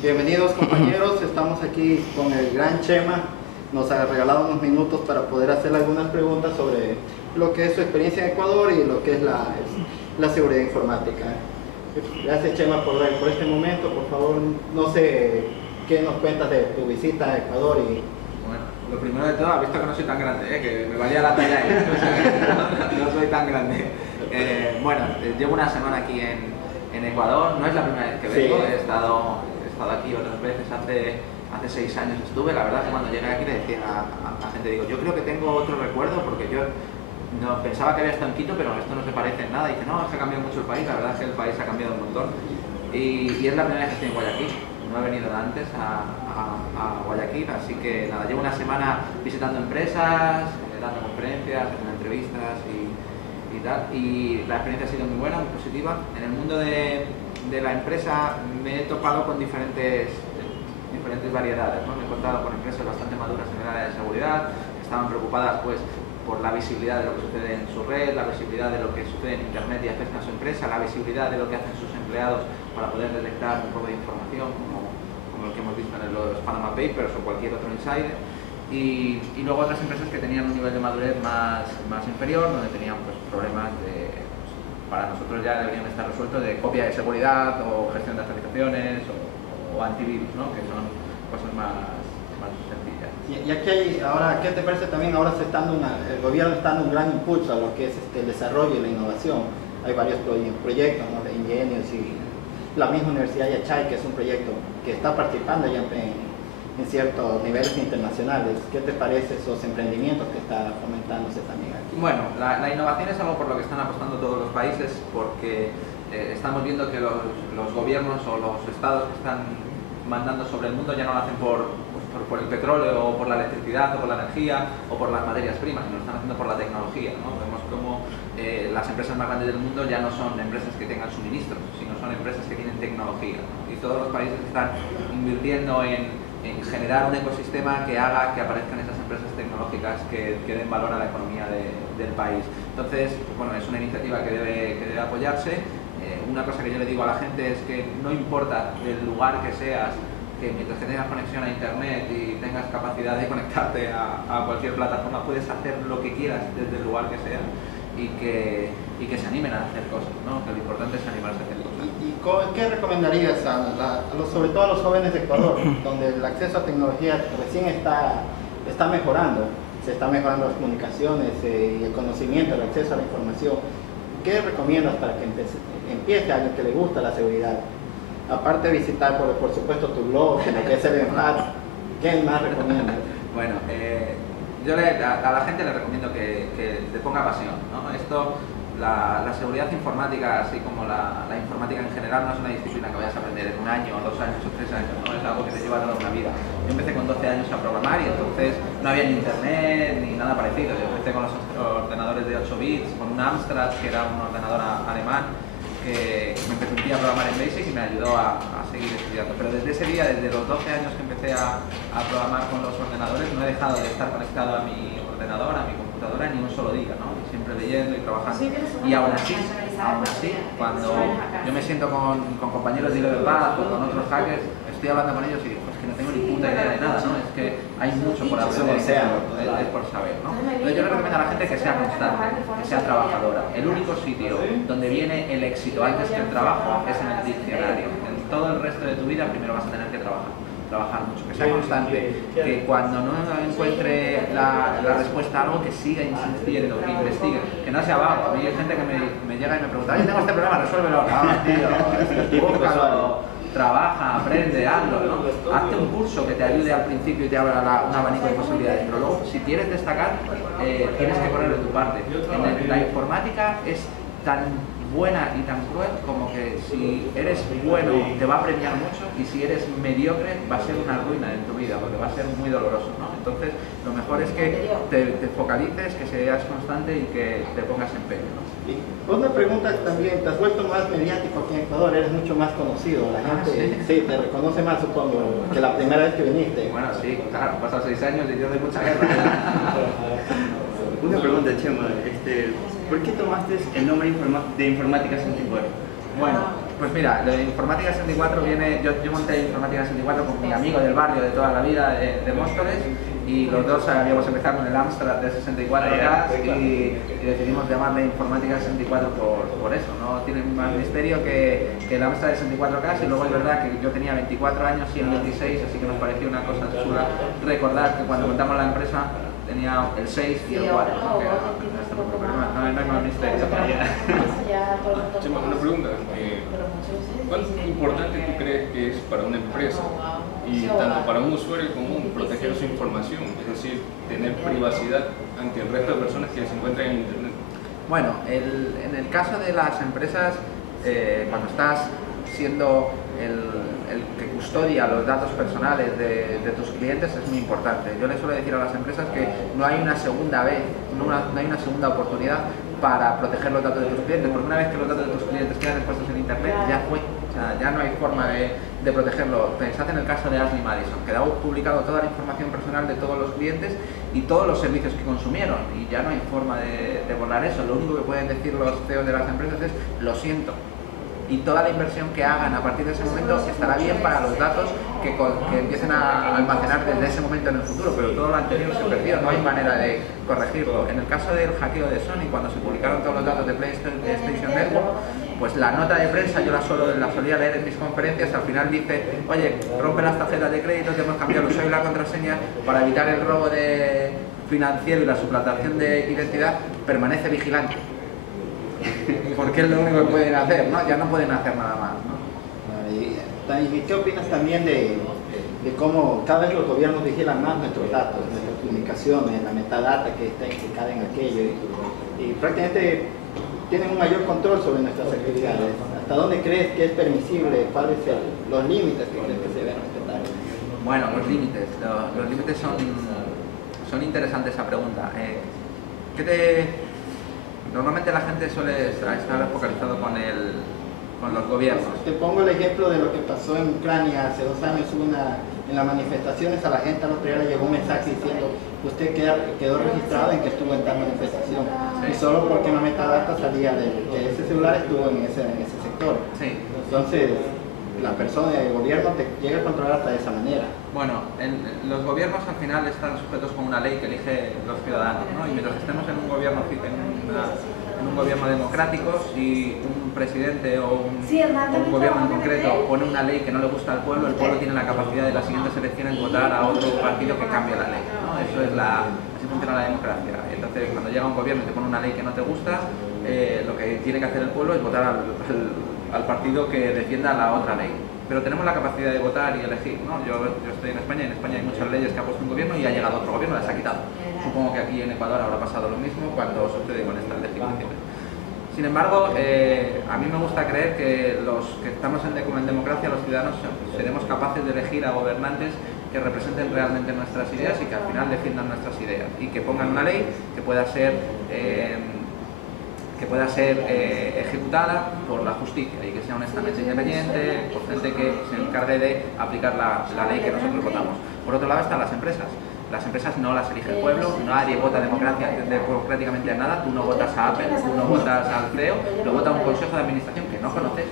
Bienvenidos compañeros, estamos aquí con el gran Chema. Nos ha regalado unos minutos para poder hacer algunas preguntas sobre lo que es su experiencia en Ecuador y lo que es la seguridad informática. Gracias Chema por este momento. Por favor, no sé qué nos cuentas de tu visita a Ecuador. Bueno, lo primero de todo, has visto que no soy tan grande, que me valía la talla ahí, o sea, no soy tan grande. Llevo una semana aquí en Ecuador, no es la primera vez que vengo, Sí. he estado aquí otras veces, hace 6 años estuve. La verdad que cuando llegué aquí le decía a gente, digo, yo creo que tengo otro recuerdo porque yo no pensaba que había estado en Quito, pero esto no se parece en nada. Y dice, no, es que ha cambiado mucho el país, la verdad es que el país ha cambiado un montón. Y es la primera vez que estoy en Guayaquil, no he venido antes a Guayaquil, así que nada, llevo una semana visitando empresas, dando conferencias, haciendo entrevistas y tal, y la experiencia ha sido muy buena, muy positiva. En el mundo de la empresa me he topado con diferentes variedades, ¿no? Me he encontrado con empresas bastante maduras en el área de seguridad, que estaban preocupadas pues por la visibilidad de lo que sucede en su red, la visibilidad de lo que sucede en internet y afecta a su empresa, la visibilidad de lo que hacen sus empleados para poder detectar un poco de información, como lo que hemos visto en los Panama Papers o cualquier otro insider. Y luego otras empresas que tenían un nivel de madurez más inferior, donde tenían pues, problemas de, para nosotros ya deberían estar resueltos, de copia de seguridad o gestión de actualizaciones o antivirus, ¿no? Que son cosas más sencillas. Y aquí hay, ahora, ¿qué te parece también? Ahora el gobierno está dando un gran impulso a lo que es el desarrollo y la innovación. Hay varios proyectos, ¿no? De ingenios y la misma Universidad de Yachay, que es un proyecto que está participando ya en ciertos niveles internacionales. ¿Qué te parece esos emprendimientos que están fomentándose también aquí? Bueno, la innovación es algo por lo que están apostando todos los países, porque estamos viendo que los gobiernos o los estados que están mandando sobre el mundo ya no lo hacen por el petróleo o por la electricidad o por la energía o por las materias primas, sino lo están haciendo por la tecnología, ¿no? Vemos como las empresas más grandes del mundo ya no son empresas que tengan suministros, sino son empresas que tienen tecnología, ¿no? Y todos los países están invirtiendo en generar un ecosistema que haga que aparezcan esas empresas tecnológicas que den valor a la economía del país. Entonces, bueno, es una iniciativa que debe apoyarse. Una cosa que yo le digo a la gente es que no importa del lugar que seas, que mientras que tengas conexión a internet y tengas capacidad de conectarte a cualquier plataforma, puedes hacer lo que quieras desde el lugar que sea y que se animen a hacer cosas, ¿no? Que lo importante es animarse a hacer cosas. ¿Y qué recomendarías sobre todo a los jóvenes de Ecuador, donde el acceso a tecnología recién está mejorando? Se están mejorando las comunicaciones y el conocimiento, el acceso a la información. ¿Qué recomiendas para que empiece a alguien que le gusta la seguridad? Aparte de visitar, por supuesto, tu blog, lo que es el ENFAT, ¿qué más recomiendas? Bueno, yo a la gente le recomiendo que le ponga pasión, ¿no? La seguridad informática, así como la informática en general, no es una disciplina que vayas a aprender en 1 año, o 2 años, o 3 años, ¿no? Es algo que te lleva toda una vida. Yo empecé con 12 años a programar y entonces no había ni internet ni nada parecido. Yo empecé con los ordenadores de 8 bits, con un Amstrad, que era un ordenador alemán, que me permitía programar en BASIC y me ayudó a seguir estudiando. Pero desde ese día, desde los 12 años que empecé a programar con los ordenadores, no he dejado de estar conectado a mi ordenador, a mi computadora, ni un solo día, ¿no? Siempre leyendo y trabajando. Y aún así, cuando yo me siento con compañeros de Hilo de Paz o con otros hackers, estoy hablando con ellos y digo, pues que no tengo ni puta idea de nada, ¿no? Es que hay mucho por aprender, es por saber, ¿no? Entonces yo le recomiendo a la gente que sea constante, que sea trabajadora. El único sitio donde viene el éxito antes que el trabajo es en el diccionario. En todo el resto de tu vida primero vas a tener que trabajar mucho, que sea constante, que cuando no encuentre la respuesta a algo, que siga insistiendo, que investigue, que no sea vago. A mí hay gente que me llega y me pregunta, oye, tengo este problema, resuélvelo. Ah, tío, búscalo, trabaja, aprende, hazlo, ¿no? Hazte un curso que te ayude al principio y te abra un abanico de posibilidades, pero luego, si quieres destacar, tienes que poner de tu parte. La informática es tan buena y tan cruel como que si eres bueno te va a premiar mucho y si eres mediocre va a ser una ruina en tu vida porque va a ser muy doloroso, ¿no? Entonces lo mejor es que te focalices, que seas constante y que te pongas empeño, ¿no? Y una pregunta también, te has vuelto más mediático aquí en Ecuador, eres mucho más conocido, la gente sí, te reconoce más, supongo, que la primera vez que viniste. Bueno, sí, claro, han pasado 6 años y yo de mucha guerra. Una pregunta, Chema, ¿por qué tomaste el nombre de Informática Santiago? Bueno, Pues mira, lo de Informática 64 viene, yo monté Informática 64 con mi amigo del barrio de toda la vida de Móstoles, y los dos habíamos empezado con el Amstrad de 64K y decidimos llamarle Informática 64 por eso, no tiene más misterio que el Amstrad de 64K, y luego es verdad que yo tenía 24 años y él 26, así que nos pareció una cosa chula recordar que cuando montamos la empresa tenía el 6 y el 4, pero no hay más misterio. Chema, una pregunta. ¿Cuán importante tú crees que es para una empresa y tanto para un usuario común proteger su información, es decir, tener privacidad ante el resto de personas que se encuentran en Internet? Bueno, en el caso de las empresas, cuando estás siendo el que custodia los datos personales de tus clientes, es muy importante. Yo les suelo decir a las empresas que no hay una segunda vez, no hay una segunda oportunidad para proteger los datos de tus clientes, porque una vez que los datos de tus clientes quedan expuestos en Internet, ya fue. O sea, ya no hay forma de protegerlo. Pensad en el caso de Ashley Madison, que ha publicado toda la información personal de todos los clientes y todos los servicios que consumieron, y ya no hay forma de borrar eso. Lo único que pueden decir los CEOs de las empresas es: lo siento. Y toda la inversión que hagan a partir de ese momento estará bien para los datos que empiecen a almacenar desde ese momento en el futuro, pero todo lo anterior se perdió, no hay manera de corregirlo. En el caso del hackeo de Sony, cuando se publicaron todos los datos de PlayStation Network, pues la nota de prensa yo la solía leer en mis conferencias. Al final dice: oye, rompe las tarjetas de crédito, que hemos cambiado el usuario y la contraseña para evitar el robo financiero y la suplantación de identidad, permanece vigilante. Porque es lo único que pueden hacer, ¿no? Ya no pueden hacer nada más, ¿no? ¿Y qué opinas también de cómo cada vez los gobiernos vigilan más nuestros datos, nuestras comunicaciones, la metadata que está implicada en aquello, y prácticamente tienen un mayor control sobre nuestras actividades? ¿Hasta dónde crees que es permisible? ¿Cuáles son los límites que crees que se deben respetar? Bueno, los límites son interesantes esa pregunta. Normalmente la gente suele estar focalizado con los gobiernos. Te pongo el ejemplo de lo que pasó en Ucrania hace 2 años. En las manifestaciones a la gente al otro día le llegó un mensaje diciendo: usted quedó registrado en que estuvo en tal manifestación. Sí. Y solo porque una metadata salía de que ese celular estuvo en ese sector. Sí. Entonces, la persona del gobierno te llega a controlar hasta de esa manera. Bueno, los gobiernos al final están sujetos con una ley que elige los ciudadanos, ¿no? Y mientras estemos en un gobierno democrático, si un presidente o un gobierno en concreto pone una ley que no le gusta al pueblo, el pueblo tiene la capacidad de las siguientes elecciones votar a otro partido que cambie la ley, ¿no? Eso es así funciona la democracia. Entonces, cuando llega un gobierno y te pone una ley que no te gusta, lo que tiene que hacer el pueblo es votar al partido que defienda la otra ley. Pero tenemos la capacidad de votar y elegir, ¿no? Yo estoy en España, y en España hay muchas leyes que ha puesto un gobierno y ha llegado otro gobierno y las ha quitado. Supongo que aquí en Ecuador habrá pasado lo mismo cuando sucede con estas legislaciones. Sin embargo, a mí me gusta creer que los que estamos en democracia, los ciudadanos, seremos capaces de elegir a gobernantes que representen realmente nuestras ideas y que al final defiendan nuestras ideas, y que pongan una ley que pueda ser ejecutada por la justicia y que sea honestamente independiente, por gente que se encargue de aplicar la ley que nosotros votamos. Por otro lado están las empresas. Las empresas no las elige el pueblo, nadie vota democráticamente a nada. Tú no votas a Apple, tú no votas al CEO, lo vota un consejo de administración que no conoces,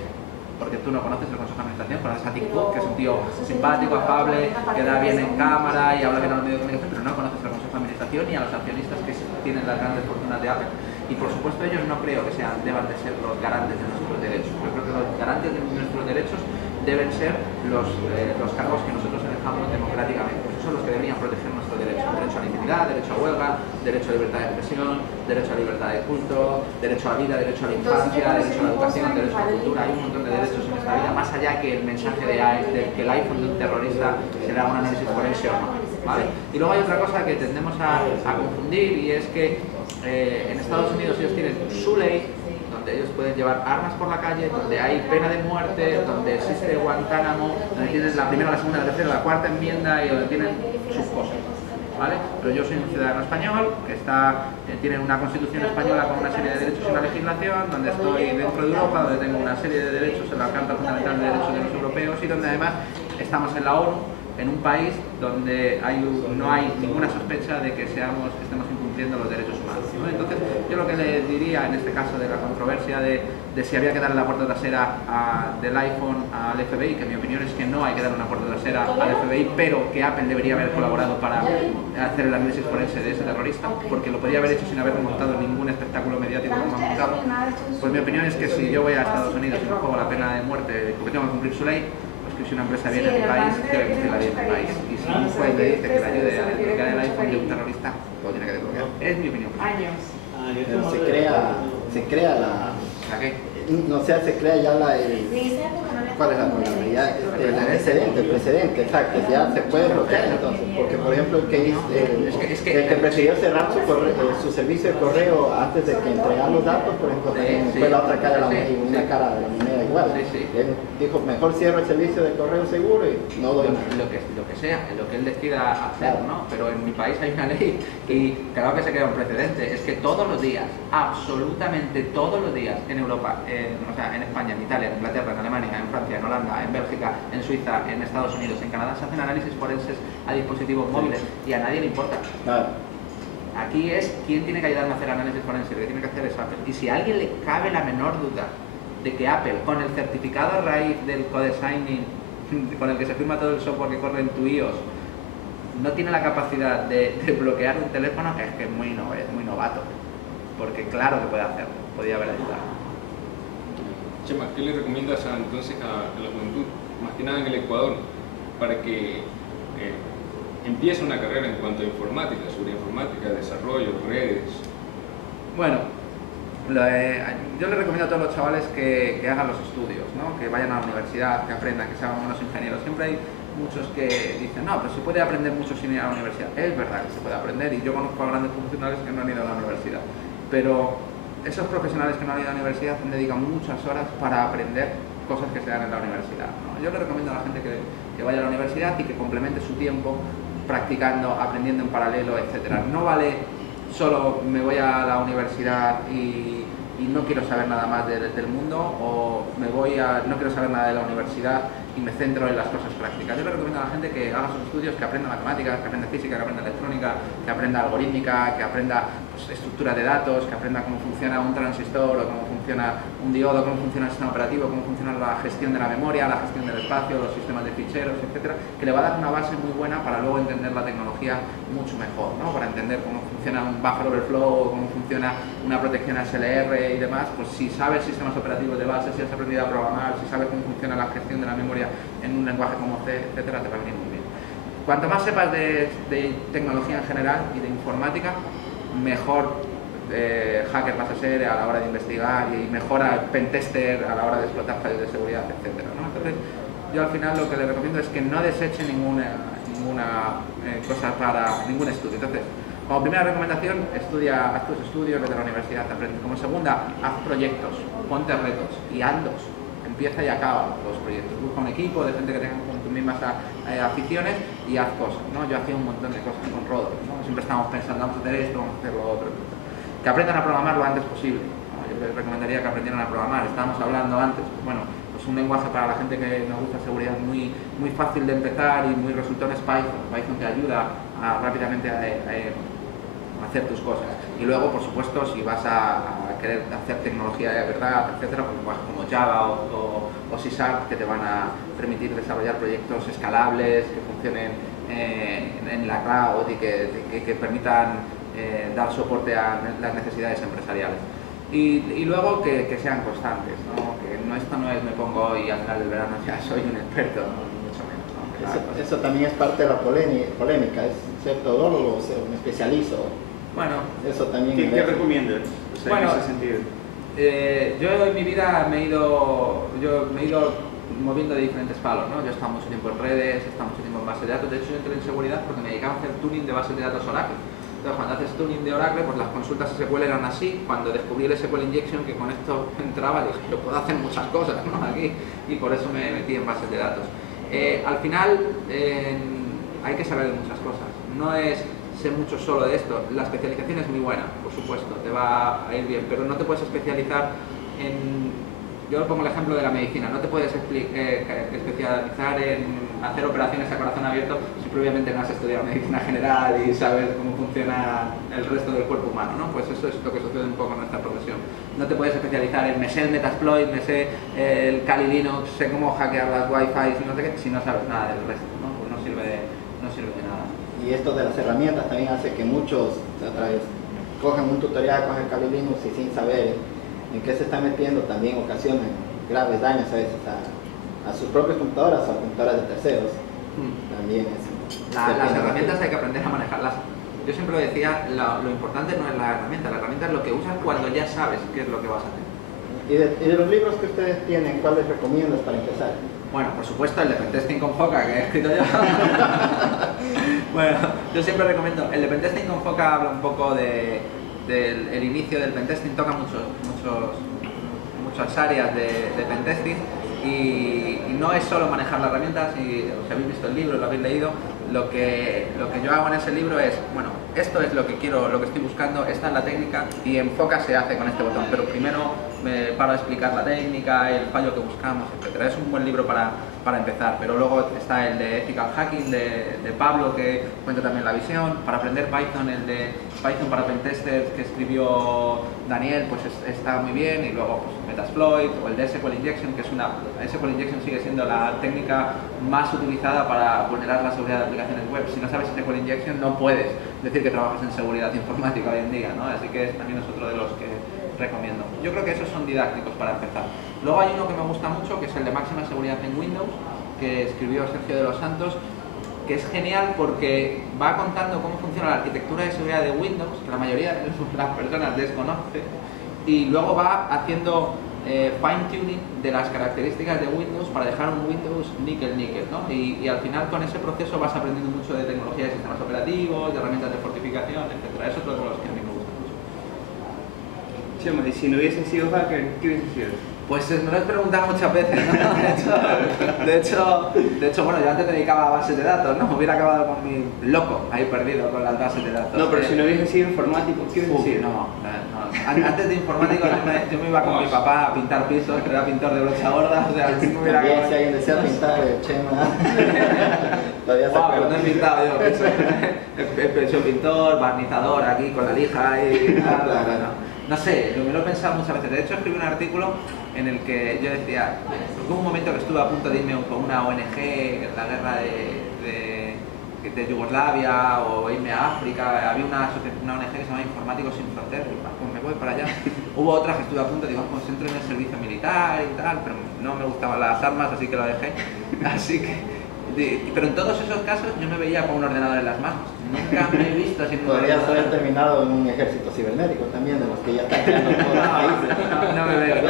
porque tú no conoces el consejo de administración. Conoces a Tim Cook, que es un tío simpático, afable, que da bien en cámara y habla bien a los medios de comunicación, pero no conoces al consejo de administración ni a los accionistas que tienen las grandes fortunas de Apple. Y por supuesto ellos no creo que deban de ser los garantes de nuestros derechos. Yo creo que los garantes de nuestros derechos deben ser los cargos que nosotros elejamos democráticamente. Esos son los que deberían proteger nuestros derechos. Derecho a la intimidad, derecho a huelga, derecho a libertad de expresión, derecho a libertad de culto, derecho a la vida, derecho a la infancia, derecho a la educación, derecho a la cultura. Hay un montón de derechos en esta vida, más allá que el mensaje de que el iPhone de un terrorista se le haga un análisis forense o no, ¿vale? Y luego hay otra cosa que tendemos a confundir, y es que en Estados Unidos ellos tienen su ley, donde ellos pueden llevar armas por la calle, donde hay pena de muerte, donde existe Guantánamo, donde tienen la primera, la segunda, la tercera, la cuarta enmienda y donde tienen sus cosas, ¿vale? Pero yo soy un ciudadano español que tiene una constitución española con una serie de derechos y una legislación, donde estoy dentro de Europa, donde tengo una serie de derechos en la Carta Fundamental de Derechos de los Europeos, y donde además estamos en la ONU, en un país donde no hay ninguna sospecha de que estemos incumpliendo los derechos humanos, ¿no? Entonces, yo lo que le diría en este caso de la controversia de de si había que darle la puerta trasera del iPhone al FBI, que mi opinión es que no hay que darle una puerta trasera al FBI, pero que Apple debería haber colaborado para hacer el análisis forense de ese terrorista, porque lo podría haber hecho sin haber montado ningún espectáculo mediático como ha montado. Pues mi opinión es que si yo voy a Estados Unidos y me juego la pena de muerte porque tengo que cumplir su ley, pues que si una empresa viene a mi país, debe cumplir la ley de mi país. Y si un juez le dice que le ayude a desbloquear el iPhone de un terrorista, lo tiene que desbloquear. Es mi opinión. Pero se crea la... ¿A qué? No sé, se crea ya la... ¿Cuál es la palabra? Ya, el precedente, exacto, ya se puede bloquear entonces, porque por ejemplo el que prefirió cerrar su servicio de correo antes de que entregar los datos, por ejemplo, fue la otra cara de la moneda, una cara de la moneda igual. Él dijo, mejor cierro el servicio de correo seguro y no doy nada. Lo que sea, lo que él decida hacer, ¿no? Pero en mi país hay una ley y claro que se crea un precedente, es que todos los días, absolutamente todos los días en Europa, o sea, en España, en Italia, en Inglaterra, en Alemania, en Francia, en Holanda, en Bélgica, en Suiza, en Estados Unidos, en Canadá, se hacen análisis forenses a dispositivos móviles y a nadie le importa. Claro. Aquí es quién tiene que ayudarme a hacer análisis forense, lo que tiene que hacer es Apple. Y si a alguien le cabe la menor duda de que Apple, con el certificado a raíz del codesigning, con el que se firma todo el software que corre en tu iOS, no tiene la capacidad de bloquear un teléfono, es que es muy novato. Porque claro que puede hacerlo, podría haber ayudado. Chema, ¿qué le recomiendas entonces a la juventud, más que nada en el Ecuador, para que empiece una carrera en cuanto a informática, sobre informática, desarrollo, redes? Bueno, yo les recomiendo a todos los chavales que hagan los estudios, ¿no? Que vayan a la universidad, que aprendan, que sean buenos ingenieros. Siempre hay muchos que dicen, no, pero se puede aprender mucho sin ir a la universidad. Es verdad que se puede aprender y yo conozco a grandes profesionales que no han ido a la universidad, pero esos profesionales que no han ido a la universidad dedican muchas horas para aprender cosas que se dan en la universidad, ¿no? Yo le recomiendo a la gente que vaya a la universidad y que complemente su tiempo practicando, aprendiendo en paralelo, etcétera. No vale solo me voy a la universidad y no quiero saber nada más del mundo, o no quiero saber nada de la universidad y me centro en las cosas prácticas. Yo le recomiendo a la gente que haga sus estudios, que aprenda matemáticas, que aprenda física, que aprenda electrónica, que aprenda algorítmica, que aprenda estructura de datos, que aprenda cómo funciona un transistor o cómo funciona un diodo, cómo funciona el sistema operativo, cómo funciona la gestión de la memoria, la gestión del espacio, los sistemas de ficheros, etcétera, que le va a dar una base muy buena para luego entender la tecnología mucho mejor, ¿no? Para entender cómo funciona un buffer overflow, cómo funciona una protección SLR y demás. Pues si sabes sistemas operativos de base, si has aprendido a programar, si sabes cómo funciona la gestión de la memoria en un lenguaje como C, etcétera, te va a venir muy bien. Cuanto más sepas de tecnología en general y de informática, mejor hacker vas a ser a la hora de investigar y mejor pentester a la hora de explotar fallos de seguridad, etcétera, ¿no? Entonces, yo al final lo que le recomiendo es que no deseche ninguna cosa para ningún estudio. Entonces, como primera recomendación, haz tus estudios, vete a la universidad, aprende. Como segunda, haz proyectos, ponte retos y hazlos. Empieza y acaba los proyectos. Busca un equipo de gente que tenga tus mismas aficiones y haz cosas, ¿no? Yo hacía un montón de cosas con Rodolfo, ¿no? Siempre estábamos pensando, vamos a hacer esto, vamos a hacer lo otro. Que aprendan a programar lo antes posible, ¿no? Yo les recomendaría que aprendieran a programar. Estábamos hablando antes, bueno, pues un lenguaje para la gente que nos gusta seguridad muy fácil de empezar y muy resultón es Python. Python te ayuda rápidamente a hacer tus cosas. Y luego, por supuesto, si vas a querer hacer tecnología de verdad, etcétera, pues lenguajes como Java o C#, que te van a permitir desarrollar proyectos escalables, que funcionen en la cloud y que permitan dar soporte a las necesidades empresariales. Y luego que sean constantes, ¿no? Que esto no es me pongo hoy y al final del verano ya soy un experto, ¿no? Ni mucho menos, ¿no? Eso también es parte de la polémica, es ser todólogo o ser un especializo. Bueno, eso también. ¿Qué recomiendas en ese sentido? Yo en mi vida me he ido moviendo de diferentes palos, ¿no? Yo he estado mucho tiempo en redes, he estado mucho tiempo en base de datos. De hecho, yo entré en seguridad porque me dedicaba a hacer tuning de bases de datos Oracle. Entonces, cuando haces tuning de Oracle, pues las consultas SQL eran así. Cuando descubrí el SQL Injection, que con esto entraba, dije, yo puedo hacer muchas cosas, ¿no? Aquí, y por eso me metí en bases de datos. Al final, hay que saber de muchas cosas. No es sé mucho solo de esto. La especialización es muy buena, por supuesto, te va a ir bien, pero no te puedes especializar en yo pongo el ejemplo de la medicina, no te puedes especializar en hacer operaciones a corazón abierto si previamente no has estudiado medicina general y sabes cómo funciona el resto del cuerpo humano, ¿no? Pues eso es lo que sucede un poco en nuestra profesión. No te puedes especializar en me sé el Metasploit, me sé el Kali Linux, sé cómo hackear las Wi-Fi, no sé qué, si no sabes nada del resto, ¿no? Pues no sirve de nada. Y esto de las herramientas también hace que muchos otra vez cogen un tutorial, cogen el Kali Linux y sin saber en qué se está metiendo también ocasionan graves daños a veces a sus propias computadoras o a computadoras de terceros. También es. Las herramientas hay que aprender a manejarlas. Yo siempre lo decía, lo importante no es la herramienta es lo que usas cuando ya sabes qué es lo que vas a hacer. ¿Y de los libros que ustedes tienen, cuáles recomiendas para empezar? Bueno, por supuesto el de Pentesting con Foca que he escrito yo. Bueno, yo siempre recomiendo, el de Pentesting con Foca habla un poco del inicio del Pentesting, toca muchas áreas de Pentesting y no es solo manejar la herramienta, si os habéis visto el libro, lo habéis leído, lo que yo hago en ese libro es, bueno, esto es lo que quiero, lo que estoy buscando, esta es la técnica y en Foca se hace con este botón, pero primero me paro a explicar la técnica, el fallo que buscamos, etc. Es un buen libro para empezar, pero luego está el de Ethical Hacking de Pablo, que cuenta también la visión. Para aprender Python, el de Python para Pentesters que escribió Daniel, pues está muy bien, y luego pues, Metasploit o el de SQL Injection, que es SQL Injection sigue siendo la técnica más utilizada para vulnerar la seguridad de aplicaciones web. Si no sabes SQL Injection no puedes decir que trabajas en seguridad informática hoy en día, ¿no? Así que también es otro de los que recomiendo. Yo creo que esos son didácticos para empezar. Luego hay uno que me gusta mucho, que es el de máxima seguridad en Windows, que escribió Sergio de los Santos, que es genial porque va contando cómo funciona la arquitectura de seguridad de Windows, que la mayoría de las personas desconoce, y luego va haciendo fine-tuning de las características de Windows para dejar un Windows níquel, ¿no? Y al final con ese proceso vas aprendiendo mucho de tecnología de sistemas operativos, de herramientas de fortificación, etc. Es otro de los que a mí me gusta mucho. Chema, y si no hubiese sido hacker, ¿qué hubiese sido? Pues me lo he preguntado muchas veces, ¿no? De hecho, bueno, yo antes me dedicaba a bases de datos, ¿no? Me hubiera acabado con mi loco, ahí perdido con las bases de datos. No, pero si no hubiese sido informático, ¿qué hubiese sido? No. Antes de informático yo me iba con mi papá a pintar pisos, que era pintor de brocha gorda, o sea, si me hubiera También, acabado... si alguien desea pintar, Chema. Todavía se Wow, acuerda. no he pintado yo, he hecho pintor, barnizador aquí con la lija y tal, no sé, me lo he pensado muchas veces. De hecho, escribí un artículo en el que yo decía, hubo un momento que estuve a punto de irme con una ONG en la guerra de Yugoslavia o irme a África. Había una ONG que se llama Informáticos Sin Fronteras, pues me voy para allá. Hubo otras que estuve a punto, digo, pues entro en el servicio militar y tal, pero no me gustaban las armas, así que lo dejé. Así que, pero en todos esos casos yo me veía con un ordenador en las manos. Nunca me he visto sin un Podrías ordenador. haber terminado en un ejército cibernético también, de los que ya están creando todo el país. No me veo.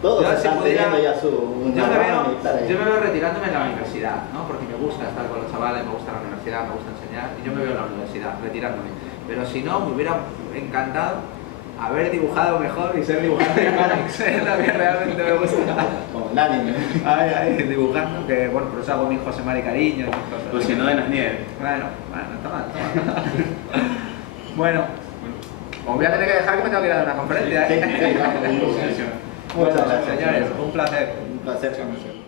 Todos Yo, están si pudiera, teniendo ya su militar ahí. yo me veo retirándome en la universidad, ¿no? Porque me gusta estar con los chavales, me gusta la universidad, me gusta enseñar, y yo me veo en la universidad, retirándome. Pero si no, me hubiera encantado haber dibujado mejor y ser dibujante de cómics, es lo que realmente me gusta. Como el anime. Ay, dibujando, que bueno, por eso hago mi José Mari Cariño y mis cosas. Pues si no, de las nieves. Bueno, toma. Bueno, os voy a tener que dejar que me tengo que ir a dar una conferencia, ¿eh? Sí, vamos. Bueno, Muchas gracias. señores, un placer. Un placer conocerlo.